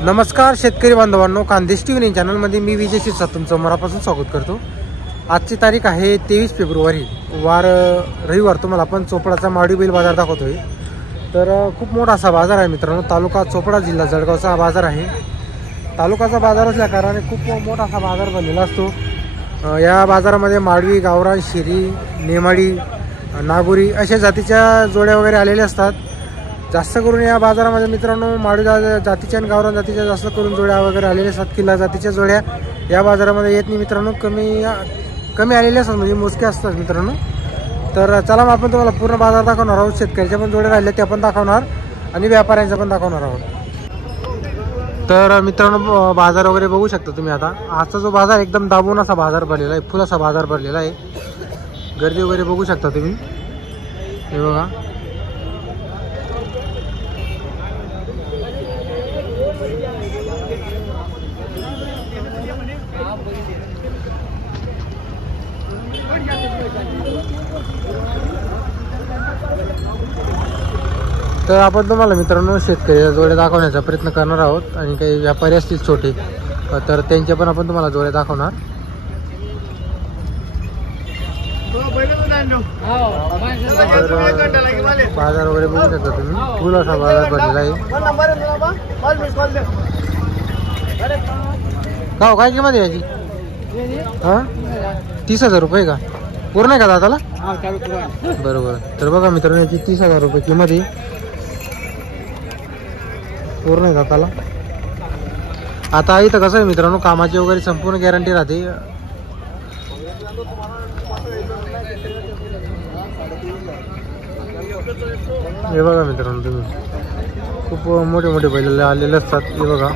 नमस्कार शेतकरी बांधवांनो, खानदेश टीव्ही चॅनलमध्ये मी विजय शिरसाट तुमचं मनापासून स्वागत करतो। आजची तारीख आहे 23 फेब्रुवारी, वार रविवार। तुम्हाला आपण चोपडाचा मावडी बैल बाजार दाखवतोय। तर खूप मोठा असा बाजार आहे मित्रांनो, तालुका चोपडा, जिल्हा जळगावचा बाजार आहे। तालुकाचा बाजार असल्या कारणाने खूप मोठा असा बाजार भरलेला असतो। या बाजारामध्ये माडवी, गावरान, शिरी, नेमाडी, नागोरी अशा जातीच्या जोड्या वगैरे आलेल्या असतात। जास्त करून या बाजारामध्ये मित्रांनो माडवी जातीच्या आणि गावरान जातीच्या जास्त करून जोड्या वगैरे आलेल्या असतात। किल्ला जातीच्या जोड्या या बाजारामध्ये येत नाही मित्रांनो, कमी आलेल्या असतात, म्हणजे मोजक्या असतात मित्रांनो। तर चला मग आपण तुम्हाला पूर्ण बाजार दाखवणार आहोत। शेतकऱ्याच्या पण जोड्या राहिल्या त्या पण दाखवणार आणि व्यापाऱ्यांचा पण दाखवणार आहोत। तर मित्रांनो बाजार वगैरे बघू शकता तुम्ही। आता आजचा जो बाजार एकदम दाबून असा बाजार भरलेला आहे, फुल असा बाजार भरलेला आहे। गर्दी वगैरे बघू शकता तुम्ही, हे बघा। तर आपण तुम्हाला मित्रांनो शेतकऱ्याच्या जोड्या दाखवण्याचा प्रयत्न करणार आहोत आणि काही व्यापारी असतील छोटे तर त्यांच्या पण आपण तुम्हाला जोड्या दाखवणार। बाजार वगैरे बघू शकता तुम्ही, फुल असा बाजार भरलेला आहे। का काय किंमत आहे याची? 30,000 रुपये का? पूर्ण आहे का दादाला? बरोबर। तर बघा मित्रांनो याची 30,000 रुपये किंमत आहे, पूर्ण आहे दाताला। आता इथं कसं आहे मित्रांनो, कामाची वगैरे संपूर्ण गॅरंटी राहते। हे बघा मित्रांनो तुम्ही, खूप मोठे मोठे बैल आलेले असतात। हे बघा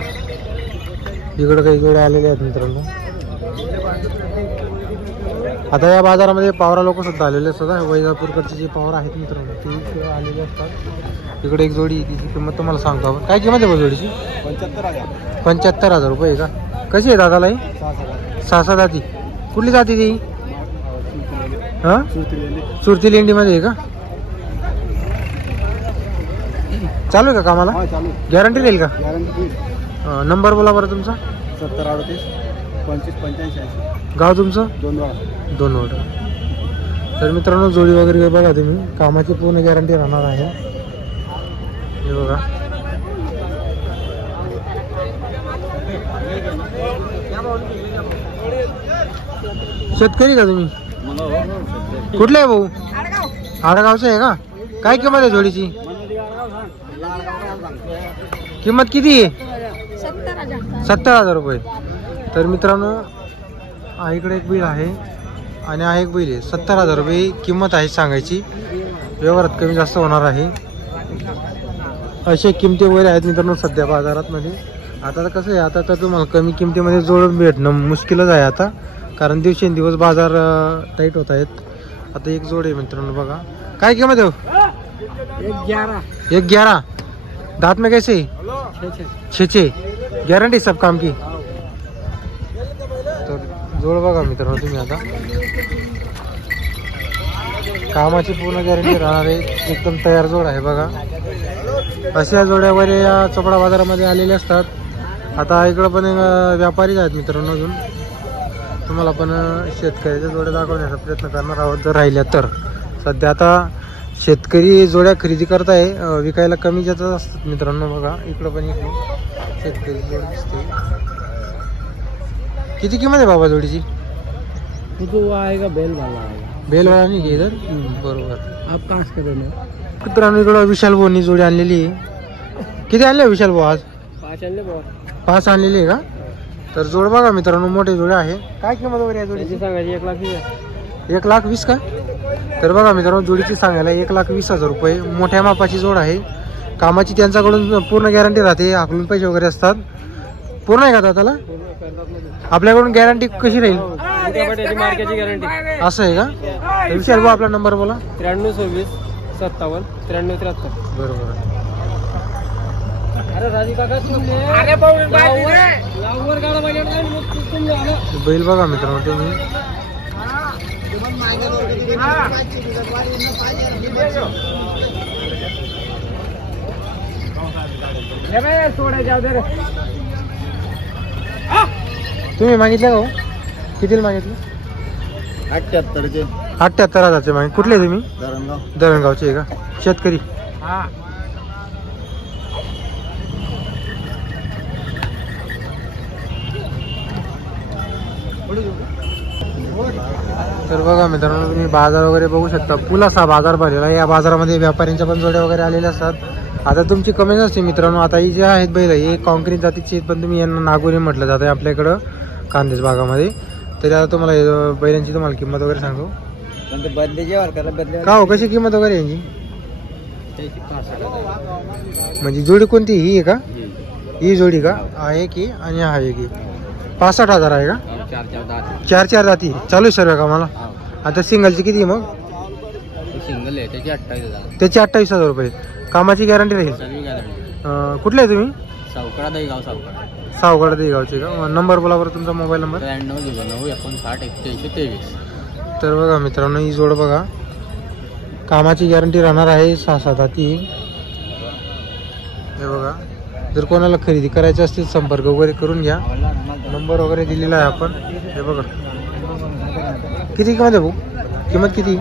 इकडे काही जोड्या आलेल्या आहेत मित्रांनो। आता या बाजारामध्ये पावरा लोक सुद्धा आलेले असतात। वैजापूरकडचे जे पावरा आहेत मित्रांनो ते आलेले असतात। इकडे एक जोडी, तिची किंमत तुम्हाला सांगतो आपण। काय किंमत आहे जोडीची? 75,000 रुपये का? कशी आहे दादाला? 6 जाती। कुठली जाती ती? सुरती लेंडीमध्ये आहे का? चालू आहे का कामाला? गॅरंटी देईल का? नंबर बोला बरं तुमचा। 7038 2585। गाव तुमचं? दोनवाड। तर मित्रांनो जोडी वगैरे बघा तुम्ही, कामाची पूर्ण गॅरंटी राहणार आहे। हे बघा शेतकरी का तुम्ही? कुठले आहे भाऊ? आडगावचे आहे का? काय किंमत आहे जोडीची? किंमत किती आहे? 70,000 रुपये। तर मित्रांनो इकडे एक बैल आहे आणि हा एक बैल आहे। 70,000 रुपये किंमत आहे सांगायची, व्यवहारात कमी जास्त होणार आहे। असे किमती वगैरे आहेत मित्रांनो सध्या बाजारात मध्ये। आता तर कसं आहे, आता तर तुम्हाला कमी किमतीमध्ये जोड भेटणं मुश्किलच आहे आता, कारण दिवसेंदिवस बाजार टाईट होत आहेत। आता एक जोड आहे मित्रांनो बघा, काय किंमत आहे? 1,11। दांत में कैसे? 6 गॅरंटी सब काम की। तर जोड बघा मित्रांनो तुम्ही, आता कामाची पूर्ण गॅरंटी राहणार आहे, एकदम तयार जोड आहे बघा। अशा जोड्या वगैरे या चोपडा बाजारामध्ये आलेल्या असतात। आता इकडं पण व्यापारीच आहेत मित्रांनो अजून। तुम्हाला पण शेतकऱ्याच्या जोड्या दाखवण्याचा प्रयत्न करणार आहोत जर राहिल्या तर। सध्या आता शेतकरी जोड्या खरेदी करताय, विकायला कमी जास्त असतात मित्रांनो। बघा इकडं पण एक शेतकरी जोड दिसते। किती किंमत आहे बाबा जोडीची? आएगा बेल वाला नहीं इधर, बरोबर। आप कहाँ से देना? मित्रांनो इकडं विशाल भाऊनी जोडी आणलेली आहे। किती आणले विशाल भाऊ आज? 5 आणलेली आहे का? तर जोड बघा मित्रांनो, मोठे जोडे आहे। काय किंमत वगैरे आहे जोडीची? सांगायची 1,20,000 का? तर बघा मित्रांनो जोडीची सांगायला 1,20,000 रुपये। मोठ्या मापाची जोड आहे, कामाची त्यांच्याकडून पूर्ण गॅरंटी राहते, हाकलून पैसे वगैरे असतात। पूर्ण आहे का दादाला? आपल्याकडून गॅरंटी कशी राहील? मार्केटची गॅरंटी असं आहे का? विशाल भाऊ आपला नंबर बोला। 93 27 57 93 73। बरोबर। अरे राजी काका अरे बैल बघा मित्रांनो तुम्ही, सोडा जाऊ दे रे। तुम्ही मागितले का हो? कितीला मागितले? 78चे. 78,000चे मागितले. कुठले तुम्ही? धरणगाव. धरणगावचे आहे का? शेतकरी. हा. तर बघा मित्रांनो, तुम्ही बाजार वगैरे बघू शकता. पुलासा बाजार भरलेला आहे. या बाजारामध्ये व्यापाऱ्यांच्या पण जोड्या वगैरे आलेल्या असतात. आता तुमची कमेंट असते मित्रांनो. आता ही जे आहेत बैल, हे कॉन्क्रीट जातीची आहेत, पण तुम्ही यांना नागोरी म्हटलं जातं आपल्याकडं कांदेज भागामध्ये. तरी आता तुम्हाला हे बैलांची तुम्हाला किंमत वगैरे सांगतो. का हो, कशी किंमत वगैरे यांची? म्हणजे जोडी कोणती ही आहे का? ही जोडी का आहे की? आणि हा आहे की? 65,000 आहे का? 4 जाती चालू आहे सर्व का मला? आता सिंगलची किती मग? सिंगल आहे त्याची 28,000. त्याची 28,000 रुपये. कामाची गॅरंटी राहील. कुठले आहे तुम्ही? सावकडा दहीगाव. सावगड देगावचे का? नंबर बोला बरं तुमचा, मोबाईल नंबर. 9309598123. तर बघा मित्रांनो, ही जोड बघा, कामाची गॅरंटी राहणार आहे. 6-7 जाती. हे बघा, जर कोणाला खरेदी करायची असतील संपर्क वगैरे करून घ्या. नंबर वगैरे दिलेला आहे आपण. हे बघा, किती किंमत आहे भाऊ? किंमत किती?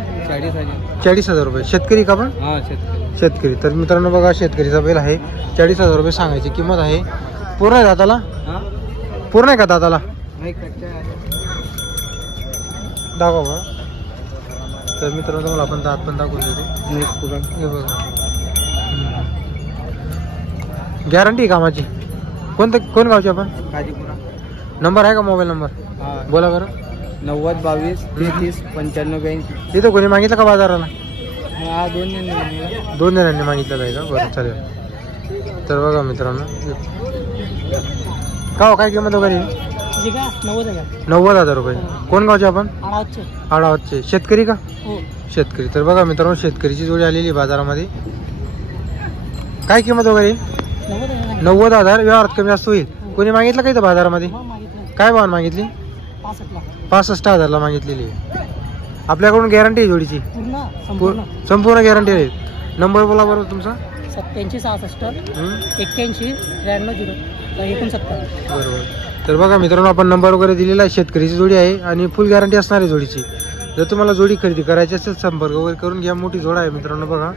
40,000 रुपये. शेतकरी का पण? हा, शेतकरी. तर मित्रांनो बघा, शेतकरीचा बैल आहे. 40,000 रुपये सांगायची किंमत आहे. पूर्ण आहे दाताला? पूर्ण आहे का दाताला? दाखवा बघा. तर मित्रांनो तुम्हाला आपण दात पण दाखवून देतो. हे बघा, गॅरंटी कामाची. कोण गावची आपण? नंबर आहे का? मोबाईल नंबर बोला बरं. 9022339582. तिथं कोणी मागितलं का बाजाराला? हा, 2 जणांनी मागितलं आहे का? बरं, चालेल. तर बघा मित्रांनो, का हो, काय किंमत वगैरे? 90,000 रुपये. कोण गावचे आपण? आडावतचे. शेतकरी का? शेतकरी. तर बघा मित्रांनो, शेतकरीची जोडी आलेली बाजारामध्ये. काय किंमत वगैरे? 90,000. व्यवहारात कमी जास्त होईल. कोणी मागितलं का इथं बाजारामध्ये? काय भाव मागितली? 65,000ला मागितलेली आहे. आपल्याकडून गॅरंटी आहे जोडीची? संपूर्ण गॅरंटी आहे. नंबर बोला बरोबर तुमचा. 876681936969. बरोबर. तर बघा मित्रांनो, आपण नंबर वगैरे दिलेला आहे. शेतकरीची जोडी आहे आणि फुल गॅरंटी असणार आहे जोडीची. जर तुम्हाला जोडी खरेदी करायची असेल संपर्क वगैरे करून घ्या. मोठी जोड आहे मित्रांनो. बघा,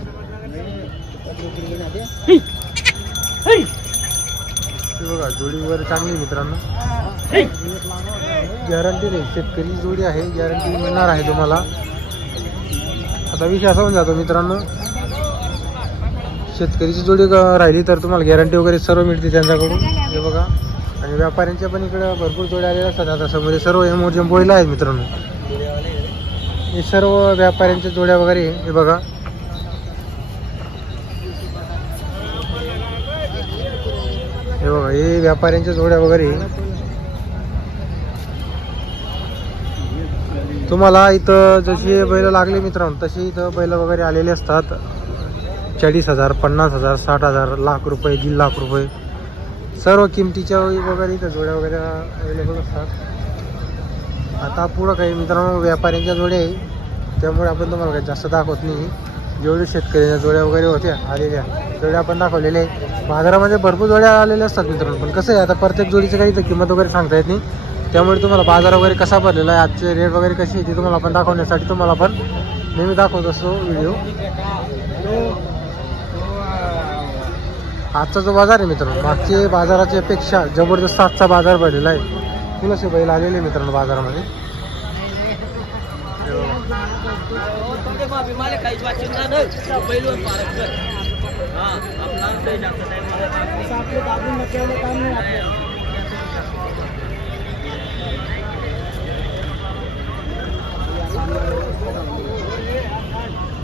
बघा जोडी वगैरे चांगली मित्रांनो. गॅरंटी नाही, शेतकरी जोडी आहे, गॅरंटी मिळणार आहे तुम्हाला. आता विषय असा होऊन जातो मित्रांनो, शेतकरीची जोडी राहिली तर तुम्हाला गॅरंटी वगैरे सर्व मिळते त्यांच्याकडून. हे बघा, आणि व्यापाऱ्यांच्या पण इकडे भरपूर जोड्या आलेल्या असतात. आता समोर सर्व हे मोठे बोईला आहेत मित्रांनो. हे सर्व व्यापाऱ्यांच्या जोड्या वगैरे. हे बघा, हे बघा, हे व्यापाऱ्यांच्या जोड्या वगैरे. तुम्हाला इथं जशी बैल लागले मित्रांनो, तशी इथं बैल वगैरे आलेले असतात. 40,000, 50,000, 60,000, लाख रुपये, 1.5 लाख रुपये सर्व किमतीच्या वगैरे इथं जोड्या वगैरे अवेलेबल असतात. आता पुढं काही मित्रांनो व्यापाऱ्यांच्या जोड्या आहे, त्यामुळे आपण तुम्हाला काही जास्त दाखवत नाही. जेवढे शेतकऱ्यांच्या जोड्या वगैरे होत्या आलेल्या जोड्या आपण दाखवलेल्या आहे. बाजारामध्ये भरपूर जोड्या आलेल्या असतात मित्रांनो. पण कसं आहे, आता प्रत्येक जोडीचं काही तर किंमत वगैरे सांगता येत नाही. त्यामुळे तुम्हाला बाजार वगैरे कसा भरलेला आहे, आजचे रेट वगैरे कशी आहे ते तुम्हाला आपण दाखवण्यासाठी तुम्हाला आपण नेहमी दाखवत असतो व्हिडिओ. आजचा जो बाजार आहे मित्रांनो, मागचे बाजाराच्या पेक्षा जबरदस्त आजचा बाजार भरलेला आहे. तुलासे बैल आलेले मित्रांनो बाजारामध्ये. आपले